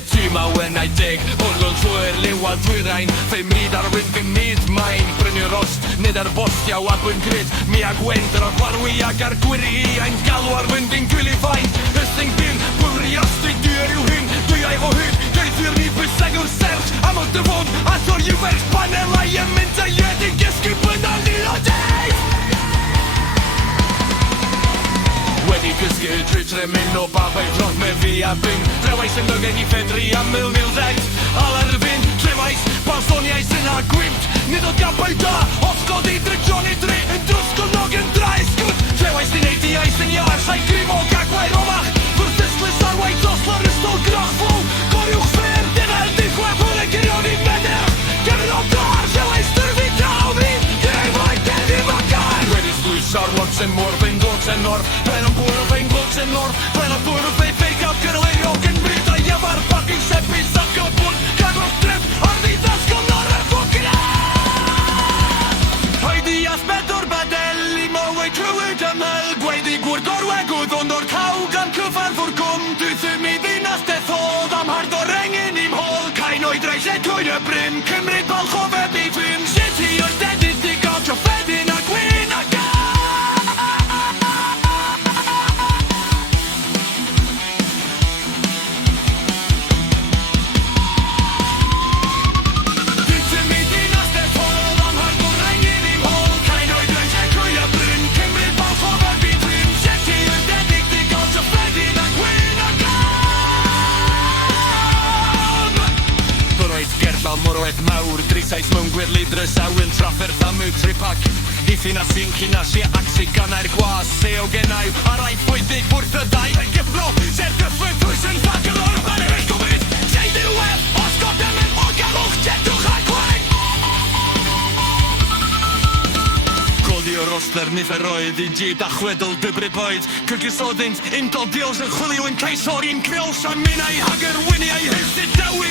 y tŷ ma wenedig Hwnnw trwy'r liwad dwyrain Fe myd ar wynt fy myd main Brynu'r ost, nid ar bostiaw a bwyn grid Mi ag wendr o'r gwarwi ag ar gwiri Ein galw ar wyndyn gwili fain Hysting byn, bwri asti dyr yw hyn Dwi ai fo hyd, geithwyr ni byseg o'r serch Am o dyfod, ator yw ferch panelau Yn mynd a iedig gysgu bynal ni o deg Wedi gysgu drwy tremyn o babau Drodd me fi a byn Drewais yn lygen i ffedri am mil ddeg Al ar y fyn, trefais Balsoniau sy'n a gwymt Nid o gampau da Osgod i drydron i dri Yn drwsgol nog yn draes gwyd Trewais di neud i ais yn iar Sa'i grym o gagwau romach Fwrs ysglys ar waith oslar ystol groch flow Goriwch ffyr Dyfel di chwefwr y gyrion i meder Gyfer o dar Trewais dyrfi daw fi Gyda'i flaen geddi magar Wedi slwys ar wat sy'n môr Fe'n glwg sy'n nor Pen o'n bwyr o fe'n glwg sy'n nor Pen o'n bwyr o fe'n fake up Gyrleirio gyn bryd a iafar Bagin sepi sac o bwyd Gagwch dref Ar ddidas gomnor y ffwcyn Rhaid i asbedwr badel I mywyd trwyd ymyl Gweidi gwr gorweg o ddond o'r caw Gan cyfarfwr gwm Dwi'n mi ddinas dethodd Am hard o'r engyn i'm hol Cain o'i dreis e twyr y bryn Cymryd balch o fe bi ffyn Siti o'r dedys di gael trofedyn a gwyn a gael Morwedd mawr, drisais mewn gwirlidrys Awen Trafferth am yw tripac I ffinas fi'n cynas i acsi ganau'r gwas Seo gennau ar ai bwydig wrth y dau Yn gyfro, sef gyffwyd drwys yn fag yr o'r fan yr eich gwyd Seid i'r wel, os godem yn o galwch Jedwch a gwain Codi o'r ostler niferoedd I gyd a chwedl dybri boed Cygysodynt, un dodios yn chwilio yn caesor I'n creol sian minnau hag yr wyniau hyst i dawi